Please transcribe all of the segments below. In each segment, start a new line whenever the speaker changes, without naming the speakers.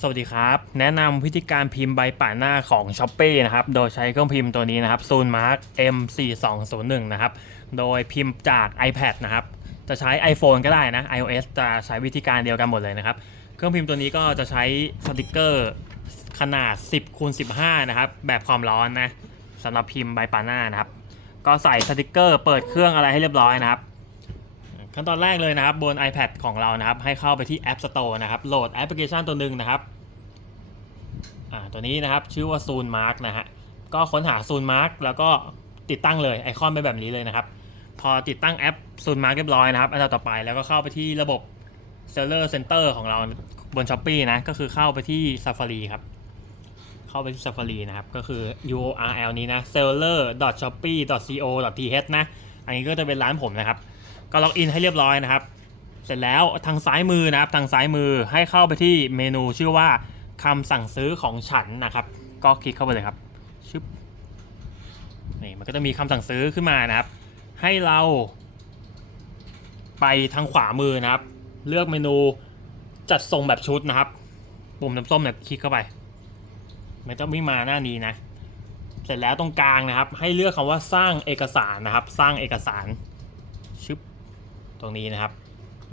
สวัสดีครับ แนะนำวิธีการพิมพ์ใบป่าหน้าของ s h อ p e e นะครับ โดยใช้เครื่องพิมพ์ตัวนี้นะครับ z o o m a r k M4201 นะครับ โดยพิมพ์จาก iPad นะครับ จะใช้ iPhone ก็ได้นะ iOS จะใช้วิธีการเดียวกันหมดเลยนะครับ เครื่องพิมพ์ตัวนี้ก็จะใช้สติกเกอร์ขนาด 10คูณ15 นะครับ แบบความร้อนนะสำหรับพิมพ์ใบป่าหน้านะครับ ก็ใส่สติกเกอร์เปิดเครื่องอะไรให้เรียบร้อยนะครับ ขั้นตอนแรกเลยนะครับบน iPad ของเรานะครับ ให้เข้าไปที่ App Store นะครับ โหลดแอปพลิเคชันตัวหนึ่งนะครับอ่าตัวนี้นะครับชื่อว่า z o o m Mark นะฮะก็ค้นหา z o o m Mark แล้วก็ติดตั้งเลยไอคอนไปแบบนี้เลยนะครับ พอติดตั้งแอป z o o m Mark เรียบร้อยนะครับ อันดับต่อไปแล้วก็เข้าไปที่ระบบ Seller Center ของเราบน Shopee นะก็คือเข้าไปที่ Safari ครับเข้าไปที่ Safari นะครับ ก็คือ URL นี้นะ seller.shopee.co.th นะ อันนี้ก็จะเป็นร้านผมนะครับ ก็ล็อกอินให้เรียบร้อยนะครับ เสร็จแล้วทางซ้ายมือนะครับ ทางซ้ายมือให้เข้าไปที่เมนูชื่อว่าคำสั่งซื้อของฉันนะครับ ก็คลิกเข้าไปเลยครับชึบนี่มันก็จะมีคำสั่งซื้อขึ้นมานะครับ ให้เราไปทางขวามือนะครับ เลือกเมนูจัดส่งแบบชุดนะครับ ปุ่มน้ำส้มเนี่ยคลิกเข้าไป มันจะวิ่งมาหน้านี้นะ เสร็จแล้วตรงกลางนะครับ ให้เลือกคำว่าสร้างเอกสารนะครับ สร้างเอกสารชึบ ตรงนี้นะครับ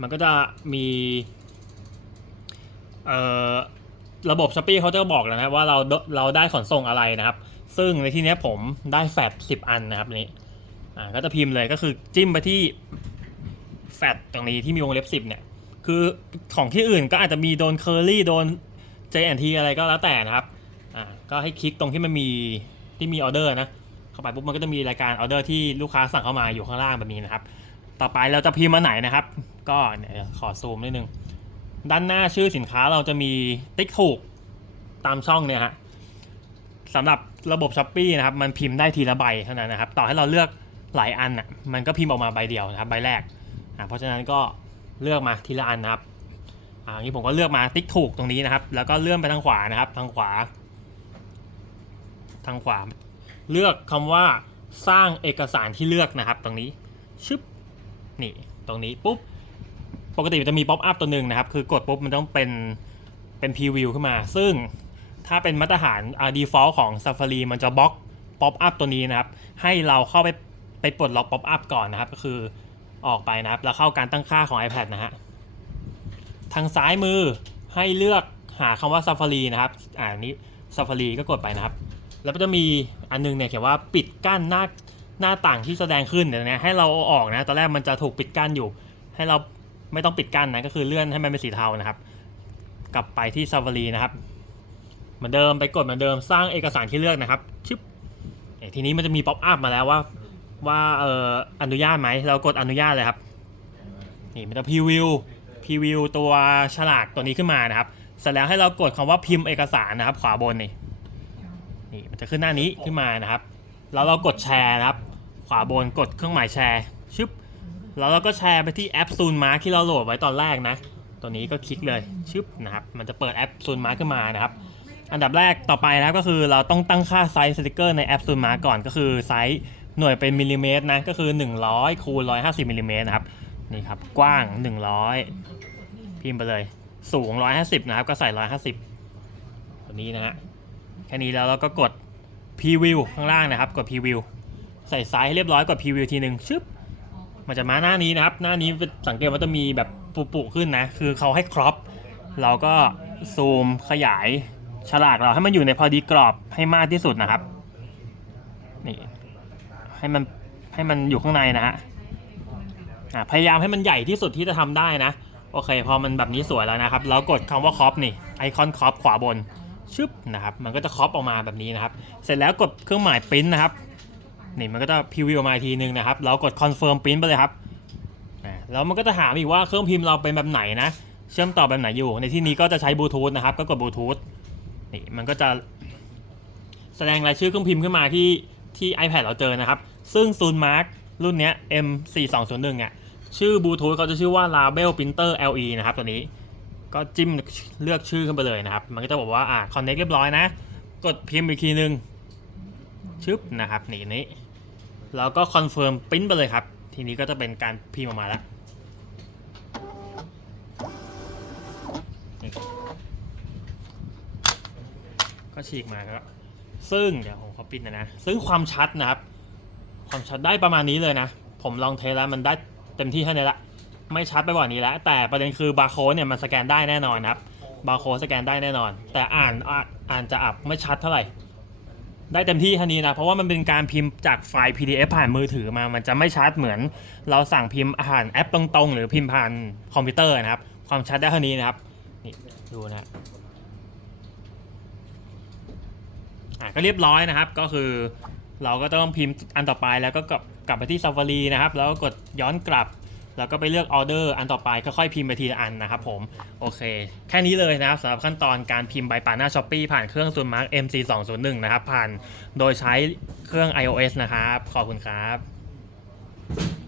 มันก็จะมีเอ่อระบบช้อปปี้เขาจะบอกแล้วนะว่าเราเราได้ขนส่งอะไรนะครับ ซึ่งในที่นี้ผมได้แฟดสิบอันนะครับนนี้อ่าก็จะพิมพ์เลยก็คือจิ้มไปที่แฟดตรงนี้ที่มีวงเล็บสิบเนี่ย คือของที่อื่นก็อาจจะมีโดนเคอรี่โดน JNT อะไรก็แล้วแต่นะครับอ่าก็ให้คลิกตรงที่มันมีที่มีออเดอร์นะเข้าไปปุ๊บมันก็จะมีรายการออเดอร์ที่ลูกค้าสั่งเข้ามาอยู่ข้างล่างแบบนี้นะครับ ต่อไปเราจะพิมพ์มาไหนนะครับ ก็เนี่ยขอซูมนิดนึง ด้านหน้าชื่อสินค้าเราจะมีติ๊กถูกตามช่องเนี่ยฮะสำหรับระบบช้อปปีนะครับมันพิมพ์ได้ทีละใบเท่านั้นนะครับ ต่อให้เราเลือกหลายอันอะมันก็พิมพ์ออกมาใบเดียวนะครับใบแรกอ่าเพราะฉะนั้นก็เลือกมาทีละอันนะครับอ่างนี้ผมก็เลือกมาติ๊กถูกตรงนี้นะครับ แล้วก็เลื่อนไปทางขวานะครับ ทางขวา ทางขวา เลือกคำว่าสร้างเอกสารที่เลือกนะครับ ตรงนี้ชึบ นี่ตรงนี้ปุ๊บปกติมันจะมีป๊อปอัพตัวหนึ่งนะครับ คือกดปุ๊บมันต้องเป็นเป็นพรีวิวขึ้นมา ซึ่งถ้าเป็นมาตรฐานอ่า default ของ Safari มันจะบล็อกป๊อปอัพตัวนี้นะครับ ให้เราเข้าไปไปปลดล็อกป๊อปอัพก่อนนะครับ ก็คือออกไปนะครับ แล้วเข้าการตั้งค่าของ iPad นะฮะทางซ้ายมือให้เลือกหาคำว่า Safari นะครับ อ่านี้ Safari ก็กดไปนะครับ แล้วก็จะมีอันนึงเนี่ยเขียนว่าปิดกั้นหน้า หน้าต่างที่แสดงขึ้นเนี่ยนะให้เราเอาออกนะตอนแรกมันจะถูกปิดกั้นอยู่ ให้เราไม่ต้องปิดกั้นนะก็คือเลื่อนให้มันเป็นสีเทานะครับ กลับไปที่ Safari นะครับเหมือนเดิมไปกดเหมือนเดิมสร้างเอกสารที่เลือกนะครับชึบทีนี้มันจะมีป๊อปอัพมาแล้วว่าว่าเอ่ออนุญาตไหมเรากดอนุญาตเลยครับนี่มันจะพรีวิวพรีวิวตัวฉลากตัวนี้ขึ้นมานะครับเสร็จแล้วให้เรากดคำว่าพิมพ์เอกสารนะครับ ขวาบนนี่นี่มันจะขึ้นหน้านี้ขึ้นมานะครับ แล้วเรากดแชร์นะครับ ขวาบนกดเครื่องหมายแชร์ชึบแล้วเราก็แชร์ไปที่แอปซูนมาร์ที่เราโหลดไว้ตอนแรกนะตัวนี้ก็คลิกเลยชึบนะครับ มันจะเปิดแอปซูนมาร์ขึ้นมานะครับ อันดับแรกต่อไปนะครับก็คือเราต้องตั้งค่าไซส์สติกเกอร์ในแอปซูนมาร์ก่อนก็คือไซส์หน่วยเป็นมิลลิเมตรนะก็คือ 100คูณ150มิลลิเมตรนะครับนี่ครับกว้าง 100 พิมพ์ไปเลย สูง 150 นะครับ ก็ใส่ 150 ตัวนี้นะฮะแค่นี้แล้วเราก็กด preview ข้างล่างนะครับกด preview ใส่ไซส์ให้เรียบร้อยกด preview ทีหนึ่งชึบมันจะมาหน้านี้นะครับ หน้านี้สังเกตว่าจะมีแบบปุๆขึ้นนะ คือเขาให้ครอปเราก็ซูมขยายฉลากเราให้มันอยู่ในพอดีกรอบให้มากที่สุดนะครับนี่ให้มันให้มันอยู่ข้างในนะฮะอะพยายามให้มันใหญ่ที่สุดที่จะทำได้นะ โอเค พอมันแบบนี้สวยแล้วนะครับ เรากดคำว่าครอปนี่ไอคอนครอปขวาบน ชึบนะครับมันก็จะครอปออกมาแบบนี้นะครับ เสร็จแล้วกดเครื่องหมายปริ้นนะครับนี่มันก็จะพรีวิวมาอีกทีนึงนะครับเรากดคอนเฟิร์มปริ้นไปเลยครับแล้วมันก็จะถามอีกว่าเครื่องพิมพ์เราเป็นแบบไหนนะ เชื่อมต่อแบบไหนอยู่ ในที่นี้ก็จะใช้บลูทูธนะครับ ก็กดบลูทูธนี่มันก็จะแสดงรายชื่อเครื่องพิมพ์ขึ้นมาที่ที่ iPad เราเจอนะครับ ซึ่ง z o o m Mark รุ่นเนี้ย M4201 อะชื่อบลูทูธเขาจะชื่อว่า Label Printer LE นะครับตัวนี้ ก็จิ้มเลือกชื่อขึ้นไปเลยนะครับ มันก็จะบอกว่าอ่า connect เรียบร้อยนะ กดพิมพ์อีกทีนึงชึบนะครับนี่นี้แล้วก็คอนเฟิร์มปริ้นไปเลยครับ ทีนี้ก็จะเป็นการพิมพ์ออกมาแล้วก็ฉีกมาครับซึ่งเดี๋ยวผมขอปิดนะนะ ซึ่งความชัดนะครับ ความชัดได้ประมาณนี้เลยนะ ผมลองเทแล้วมันได้เต็มที่แค่นี้ละ ไม่ชัดไปกว่านี้แล้ว แต่ประเด็นคือบาร์โค้ดเนี่ยมันสแกนได้แน่นอนนะครับบาร์โค้ดสแกนได้แน่นอน แต่อ่านอ่านจะอับไม่ชัดเท่าไหร่ ได้เต็มที่แค่นี้นะ เพราะว่ามันเป็นการพิมพ์จากไฟล์ PDF ผ่านมือถือมา มันจะไม่ชัดเหมือน เราสั่งพิมพ์ผ่านแอปตรงๆ หรือพิมพ์ผ่านคอมพิวเตอร์นะครับ ความชัดได้เท่านี้นะครับ นี่ดูนะอะก็เรียบร้อยนะครับ ก็คือเราก็ต้องพิมพ์อันต่อไปแล้วก็กลับกลับไปที่ Safari นะครับ แล้วก็กดย้อนกลับ แล้วก็ไปเลือกออเดอร์อันต่อไปค่อยๆพิมพ์ไปทีละอันนะครับผมโอเค แค่นี้เลยนะครับสำหรับขั้นตอนการพิมพ์ใบป่าหน้าช้อปปีผ่านเครื่องซูนมาร์ก MC 2 0 1นะครับผ่านโดยใช้เครื่อง iOS นะครับ ขอบคุณครับ